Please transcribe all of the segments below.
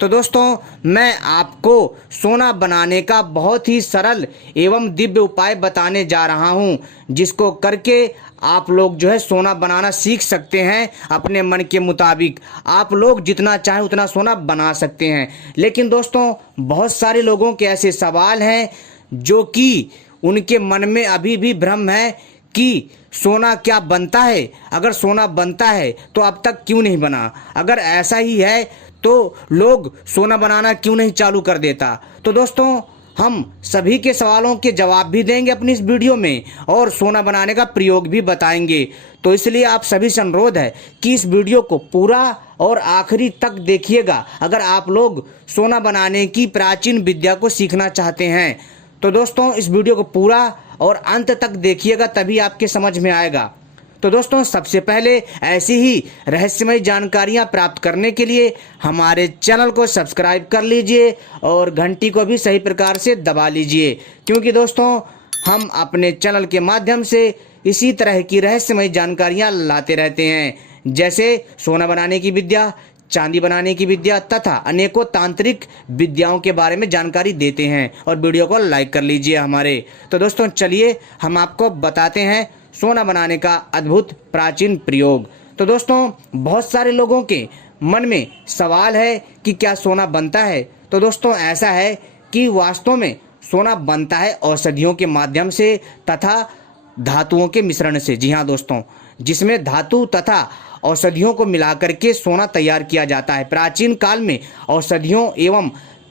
तो दोस्तों मैं आपको सोना बनाने का बहुत ही सरल एवं दिव्य उपाय बताने जा रहा हूं, जिसको करके आप लोग जो है सोना बनाना सीख सकते हैं। अपने मन के मुताबिक आप लोग जितना चाहें उतना सोना बना सकते हैं। लेकिन दोस्तों बहुत सारे लोगों के ऐसे सवाल हैं जो कि उनके मन में अभी भी भ्रम है कि सोना क्या बनता है, अगर सोना बनता है तो अब तक क्यों नहीं बना, अगर ऐसा ही है तो लोग सोना बनाना क्यों नहीं चालू कर देता। तो दोस्तों हम सभी के सवालों के जवाब भी देंगे अपनी इस वीडियो में और सोना बनाने का प्रयोग भी बताएंगे। तो इसलिए आप सभी से अनुरोध है कि इस वीडियो को पूरा और आखिरी तक देखिएगा अगर आप लोग सोना बनाने की प्राचीन विद्या को सीखना चाहते हैं। तो दोस्तों इस वीडियो को पूरा और अंत तक देखिएगा, तभी आपके समझ में आएगा। तो दोस्तों सबसे पहले ऐसी ही रहस्यमय जानकारियां प्राप्त करने के लिए हमारे चैनल को सब्सक्राइब कर लीजिए और घंटी को भी सही प्रकार से दबा लीजिए, क्योंकि दोस्तों हम अपने चैनल के माध्यम से इसी तरह की रहस्यमय जानकारियां लाते रहते हैं, जैसे सोना बनाने की विद्या, चांदी बनाने की विद्या तथा अनेकों तांत्रिक विद्याओं के बारे में जानकारी देते हैं। और वीडियो को लाइक कर लीजिए हमारे। तो दोस्तों चलिए हम आपको बताते हैं सोना बनाने का अद्भुत प्राचीन प्रयोग। तो दोस्तों बहुत सारे लोगों के मन में सवाल है कि क्या सोना बनता है। तो दोस्तों ऐसा है कि वास्तव में सोना बनता है औषधियों के माध्यम से तथा धातुओं के मिश्रण से। जी हाँ दोस्तों, जिसमें धातु तथा औषधियों को मिलाकर के सोना तैयार किया जाता है। प्राचीन काल में औषधियों एवं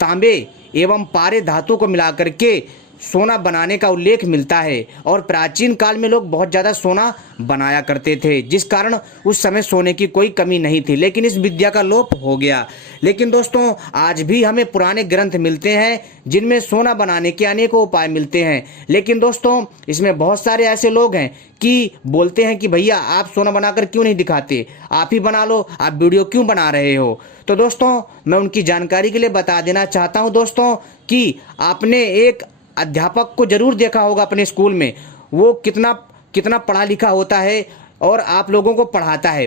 तांबे एवं पारे धातु को मिलाकर के सोना बनाने का उल्लेख मिलता है और प्राचीन काल में लोग बहुत ज़्यादा सोना बनाया करते थे, जिस कारण उस समय सोने की कोई कमी नहीं थी। लेकिन इस विद्या का लोप हो गया। लेकिन दोस्तों आज भी हमें पुराने ग्रंथ मिलते हैं जिनमें सोना बनाने के अनेकों उपाय मिलते हैं। लेकिन दोस्तों इसमें बहुत सारे ऐसे लोग हैं कि बोलते हैं कि भैया आप सोना बनाकर क्यों नहीं दिखाते, आप ही बना लो, आप वीडियो क्यों बना रहे हो। तो दोस्तों मैं उनकी जानकारी के लिए बता देना चाहता हूँ दोस्तों कि आपने एक अध्यापक को जरूर देखा होगा अपने स्कूल में, वो कितना पढ़ा लिखा होता है और आप लोगों को पढ़ाता है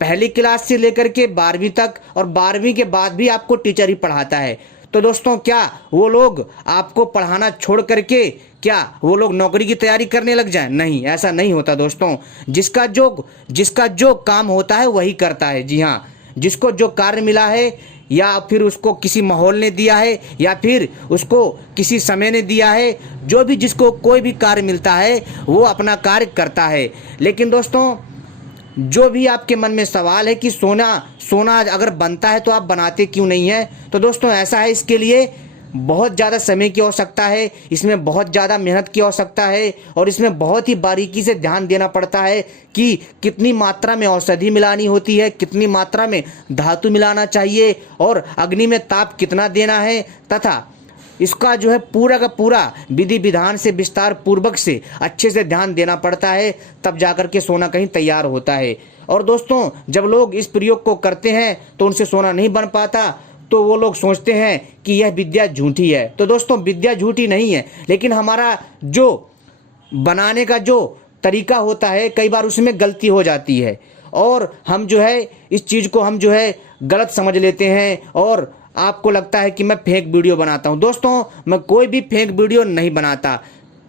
पहली क्लास से लेकर के 12वीं तक, और 12वीं के बाद भी आपको टीचर ही पढ़ाता है। तो दोस्तों क्या वो लोग आपको पढ़ाना छोड़ करके क्या वो लोग नौकरी की तैयारी करने लग जाएं? नहीं, ऐसा नहीं होता दोस्तों। जिसका जो काम होता है वही करता है। जी हाँ, जिसको जो कार्य मिला है या फिर उसको किसी माहौल ने दिया है या फिर उसको किसी समय ने दिया है, जो भी जिसको कोई भी कार्य मिलता है वो अपना कार्य करता है। लेकिन दोस्तों जो भी आपके मन में सवाल है कि सोना अगर बनता है तो आप बनाते क्यों नहीं है, तो दोस्तों ऐसा है, इसके लिए बहुत ज़्यादा समय की आवश्यकता है, इसमें बहुत ज़्यादा मेहनत की आवश्यकता है और इसमें बहुत ही बारीकी से ध्यान देना पड़ता है कि कितनी मात्रा में औषधि मिलानी होती है, कितनी मात्रा में धातु मिलाना चाहिए और अग्नि में ताप कितना देना है, तथा इसका जो है पूरा का पूरा विधि विधान से विस्तार पूर्वक से अच्छे से ध्यान देना पड़ता है, तब जाकर के सोना कहीं तैयार होता है। और दोस्तों जब लोग इस प्रयोग को करते हैं तो उनसे सोना नहीं बन पाता, तो वो लोग सोचते हैं कि यह विद्या झूठी है। तो दोस्तों विद्या झूठी नहीं है, लेकिन हमारा जो बनाने का जो तरीका होता है कई बार उसमें गलती हो जाती है और हम जो है इस चीज़ को हम जो है गलत समझ लेते हैं और आपको लगता है कि मैं फेक वीडियो बनाता हूं। दोस्तों मैं कोई भी फेक वीडियो नहीं बनाता।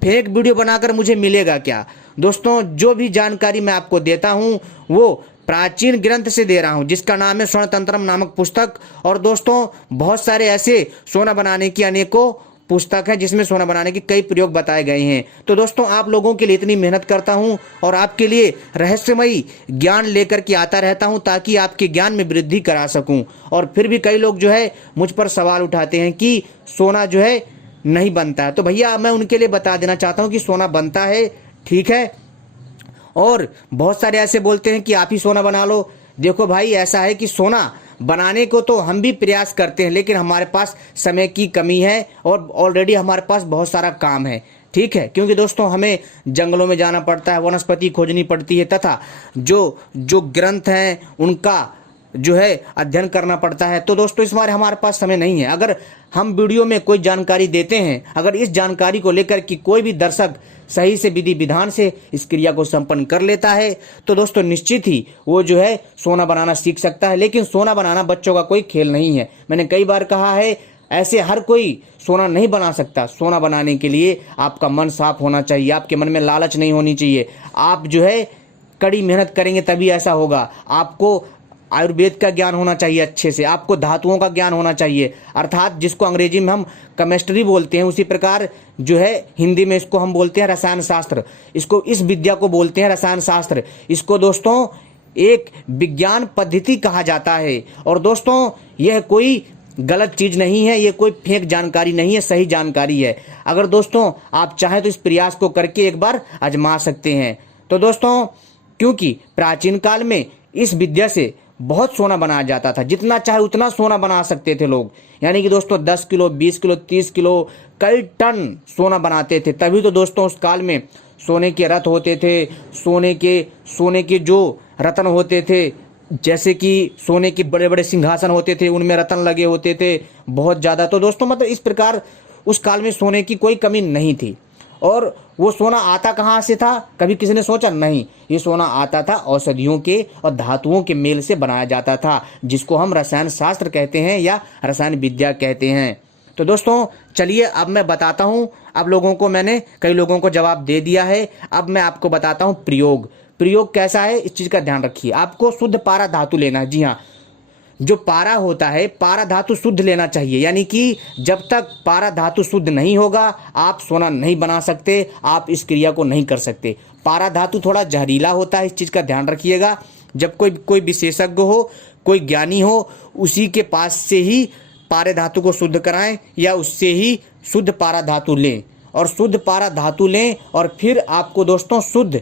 फेक वीडियो बनाकर मुझे मिलेगा क्या। दोस्तों जो भी जानकारी मैं आपको देता हूं वो प्राचीन ग्रंथ से दे रहा हूं, जिसका नाम है स्वर्ण तंत्रम नामक पुस्तक। और दोस्तों बहुत सारे ऐसे सोना बनाने की अनेकों पुस्तक है जिसमें सोना बनाने के कई प्रयोग बताए गए हैं। तो दोस्तों आप लोगों के लिए इतनी मेहनत करता हूं और आपके लिए रहस्यमयी ज्ञान लेकर के आता रहता हूं ताकि आपके ज्ञान में वृद्धि करा सकूं। और फिर भी कई लोग जो है मुझ पर सवाल उठाते हैं कि सोना जो है नहीं बनता है। तो भैया मैं उनके लिए बता देना चाहता हूं कि सोना बनता है, ठीक है। और बहुत सारे ऐसे बोलते हैं कि आप ही सोना बना लो। देखो भाई ऐसा है कि सोना बनाने को तो हम भी प्रयास करते हैं, लेकिन हमारे पास समय की कमी है और ऑलरेडी हमारे पास बहुत सारा काम है, ठीक है। क्योंकि दोस्तों हमें जंगलों में जाना पड़ता है, वनस्पति खोजनी पड़ती है तथा जो ग्रंथ हैं उनका जो है अध्ययन करना पड़ता है। तो दोस्तों इस बार हमारे पास समय नहीं है। अगर हम वीडियो में कोई जानकारी देते हैं, अगर इस जानकारी को लेकर कि कोई भी दर्शक सही से विधि विधान से इस क्रिया को संपन्न कर लेता है तो दोस्तों निश्चित ही वो जो है सोना बनाना सीख सकता है। लेकिन सोना बनाना बच्चों का कोई खेल नहीं है। मैंने कई बार कहा है, ऐसे हर कोई सोना नहीं बना सकता। सोना बनाने के लिए आपका मन साफ होना चाहिए, आपके मन में लालच नहीं होनी चाहिए। आप जो है कड़ी मेहनत करेंगे तभी ऐसा होगा। आपको आयुर्वेद का ज्ञान होना चाहिए अच्छे से, आपको धातुओं का ज्ञान होना चाहिए, अर्थात जिसको अंग्रेजी में हम केमिस्ट्री बोलते हैं, उसी प्रकार जो है हिंदी में इसको हम बोलते हैं रसायन शास्त्र। इसको, इस विद्या को बोलते हैं रसायन शास्त्र। इसको दोस्तों एक विज्ञान पद्धति कहा जाता है। और दोस्तों यह कोई गलत चीज नहीं है, ये कोई फेक जानकारी नहीं है, सही जानकारी है। अगर दोस्तों आप चाहें तो इस प्रयास को करके एक बार आजमा सकते हैं। तो दोस्तों क्योंकि प्राचीन काल में इस विद्या से बहुत सोना बनाया जाता था, जितना चाहे उतना सोना बना सकते थे लोग। यानी कि दोस्तों 10 किलो, 20 किलो, 30 किलो, कई टन सोना बनाते थे। तभी तो दोस्तों उस काल में सोने के रथ होते थे, सोने के जो रत्न होते थे, जैसे कि सोने के बड़े बड़े सिंहासन होते थे, उनमें रत्न लगे होते थे बहुत ज़्यादा। तो दोस्तों मतलब इस प्रकार उस काल में सोने की कोई कमी नहीं थी। और वो सोना आता कहाँ से था, कभी किसी ने सोचा? नहीं, ये सोना आता था औषधियों के और धातुओं के मेल से बनाया जाता था, जिसको हम रसायन शास्त्र कहते हैं या रसायन विद्या कहते हैं। तो दोस्तों चलिए अब मैं बताता हूँ। अब लोगों को, मैंने कई लोगों को जवाब दे दिया है, अब मैं आपको बताता हूँ प्रयोग। प्रयोग कैसा है इस चीज़ का ध्यान रखिए। आपको शुद्ध पारा धातु लेना है। जी हाँ, जो पारा होता है, पारा धातु शुद्ध लेना चाहिए। यानी कि जब तक पारा धातु शुद्ध नहीं होगा आप सोना नहीं बना सकते, आप इस क्रिया को नहीं कर सकते। पारा धातु थोड़ा जहरीला होता है, इस चीज़ का ध्यान रखिएगा। जब कोई विशेषज्ञ हो, कोई ज्ञानी हो, उसी के पास से ही पारे धातु को शुद्ध कराएं या उससे ही शुद्ध पारा धातु लें। और शुद्ध पारा धातु लें और फिर आपको दोस्तों शुद्ध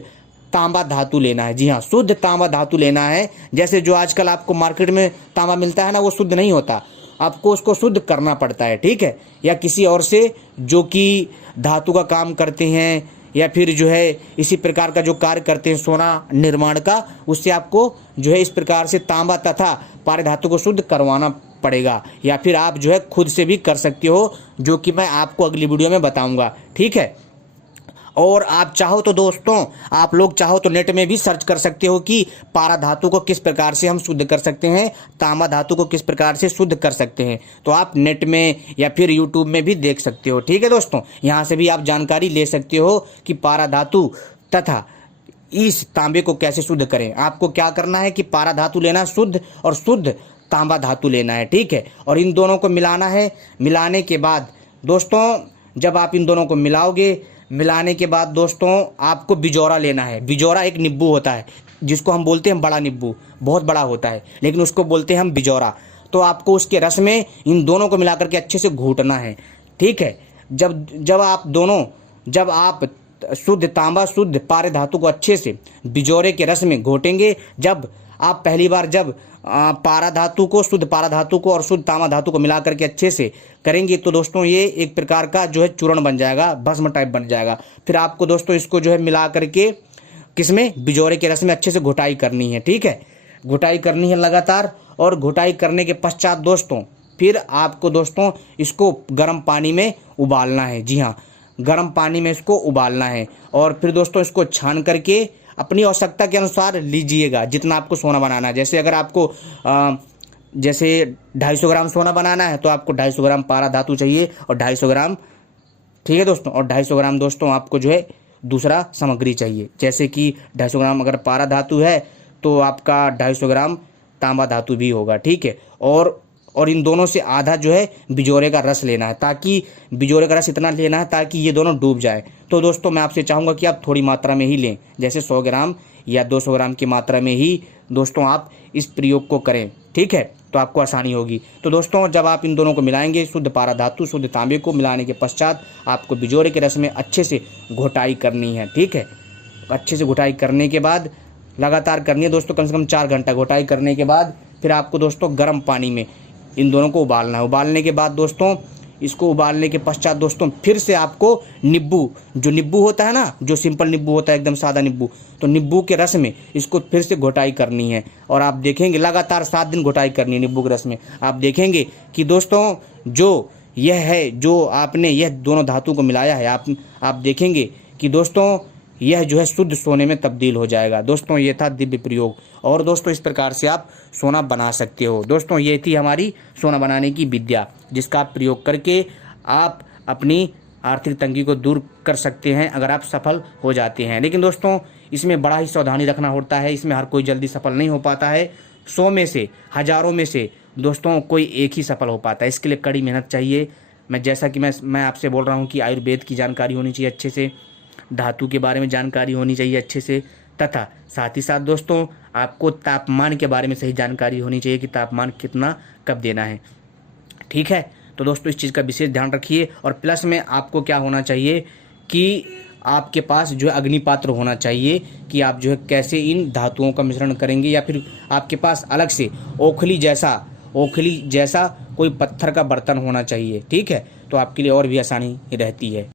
तांबा धातु लेना है। जी हाँ, शुद्ध तांबा धातु लेना है। जैसे जो आजकल आपको मार्केट में तांबा मिलता है ना, वो शुद्ध नहीं होता, आपको उसको शुद्ध करना पड़ता है, ठीक है। या किसी और से जो कि धातु का काम करते हैं या फिर जो है इसी प्रकार का जो कार्य करते हैं सोना निर्माण का, उससे आपको जो है इस प्रकार से तांबा तथा पारे धातु को शुद्ध करवाना पड़ेगा। या फिर आप जो है खुद से भी कर सकते हो, जो कि मैं आपको अगली वीडियो में बताऊंगा, ठीक है। और आप चाहो तो दोस्तों, आप लोग चाहो तो नेट में भी सर्च कर सकते हो कि पारा धातु को किस प्रकार से हम शुद्ध कर सकते हैं, तांबा धातु को किस प्रकार से शुद्ध कर सकते हैं। तो आप नेट में या फिर यूट्यूब में भी देख सकते हो, ठीक है दोस्तों। यहाँ से भी आप जानकारी ले सकते हो कि पारा धातु तथा इस तांबे को कैसे शुद्ध करें। आपको क्या करना है कि पारा धातु लेना शुद्ध और शुद्ध तांबा धातु लेना है, ठीक है। और इन दोनों को मिलाना है। मिलाने के बाद दोस्तों, जब आप इन दोनों को मिलाओगे, मिलाने के बाद दोस्तों आपको बिजौरा लेना है। बिजौरा एक नींबू होता है, जिसको हम बोलते हैं बड़ा नींबू, बहुत बड़ा होता है, लेकिन उसको बोलते हैं हम बिजौरा। तो आपको उसके रस में इन दोनों को मिलाकर के अच्छे से घोटना है, ठीक है। जब आप शुद्ध तांबा शुद्ध पारे धातु को अच्छे से बिजौरे के रस में घोटेंगे, जब आप पहली बार जब पारा धातु को, शुद्ध पारा धातु को और शुद्ध तांबा धातु को मिला करके अच्छे से करेंगे, तो दोस्तों ये एक प्रकार का जो है चूर्ण बन जाएगा, भस्म टाइप बन जाएगा। फिर आपको दोस्तों इसको जो है मिला करके किसमें, बिजौरे के रस में अच्छे से घुटाई करनी है, ठीक है। घुटाई करनी है लगातार। और घुटाई करने के पश्चात दोस्तों फिर आपको दोस्तों इसको गर्म पानी में उबालना है। जी हाँ, गर्म पानी में इसको उबालना है। और फिर दोस्तों इसको छान करके अपनी आवश्यकता के अनुसार लीजिएगा, जितना आपको सोना बनाना है। जैसे अगर आपको जैसे 250 ग्राम सोना बनाना है तो आपको 250 ग्राम पारा धातु चाहिए और 250 ग्राम, ठीक है दोस्तों, और 250 ग्राम दोस्तों आपको जो है दूसरा सामग्री चाहिए। जैसे कि 250 ग्राम अगर पारा धातु है तो आपका 250 ग्राम तांबा धातु भी होगा, ठीक है। और इन दोनों से आधा जो है बिजौरे का रस लेना है, ताकि बिजौरे का रस इतना लेना है ताकि ये दोनों डूब जाए। तो दोस्तों मैं आपसे चाहूँगा कि आप थोड़ी मात्रा में ही लें, जैसे 100 ग्राम या 200 ग्राम की मात्रा में ही दोस्तों आप इस प्रयोग को करें, ठीक है, तो आपको आसानी होगी। तो दोस्तों जब आप इन दोनों को मिलाएंगे, शुद्ध पारा धातु शुद्ध तांबे को मिलाने के पश्चात आपको बिजौरे के रस में अच्छे से घोटाई करनी है, ठीक है। अच्छे से घोटाई करने के बाद लगातार करनी है दोस्तों, कम से कम 4 घंटा घोटाई करने के बाद फिर आपको दोस्तों गर्म पानी में इन दोनों को उबालना है। उबालने के बाद दोस्तों इसको उबालने के पश्चात दोस्तों फिर से आपको नींबू, जो नींबू होता है ना, जो सिंपल नींबू होता है एकदम सादा नींबू, तो नींबू के रस में इसको फिर से घोटाई करनी है। और आप देखेंगे लगातार 7 दिन घोटाई करनी है नींबू के रस में। आप देखेंगे कि दोस्तों जो यह है, जो आपने यह दोनों धातु को मिलाया है, आप देखेंगे कि दोस्तों यह जो है शुद्ध सोने में तब्दील हो जाएगा। दोस्तों ये था दिव्य प्रयोग, और दोस्तों इस प्रकार से आप सोना बना सकते हो। दोस्तों ये थी हमारी सोना बनाने की विद्या, जिसका आप प्रयोग करके आप अपनी आर्थिक तंगी को दूर कर सकते हैं अगर आप सफल हो जाते हैं। लेकिन दोस्तों इसमें बड़ा ही सावधानी रखना होता है, इसमें हर कोई जल्दी सफल नहीं हो पाता है। 100 में से, हज़ारों में से दोस्तों कोई एक ही सफल हो पाता है। इसके लिए कड़ी मेहनत चाहिए। जैसा कि मैं आपसे बोल रहा हूँ कि आयुर्वेद की जानकारी होनी चाहिए अच्छे से, धातु के बारे में जानकारी होनी चाहिए अच्छे से, तथा साथ ही साथ दोस्तों आपको तापमान के बारे में सही जानकारी होनी चाहिए कि तापमान कितना कब देना है। ठीक है, तो दोस्तों इस चीज़ का विशेष ध्यान रखिए। और प्लस में आपको क्या होना चाहिए कि आपके पास जो है अग्निपात्र होना चाहिए कि आप जो है कैसे इन धातुओं का मिश्रण करेंगे, या फिर आपके पास अलग से ओखली जैसा कोई पत्थर का बर्तन होना चाहिए। ठीक है, तो आपके लिए और भी आसानी रहती है।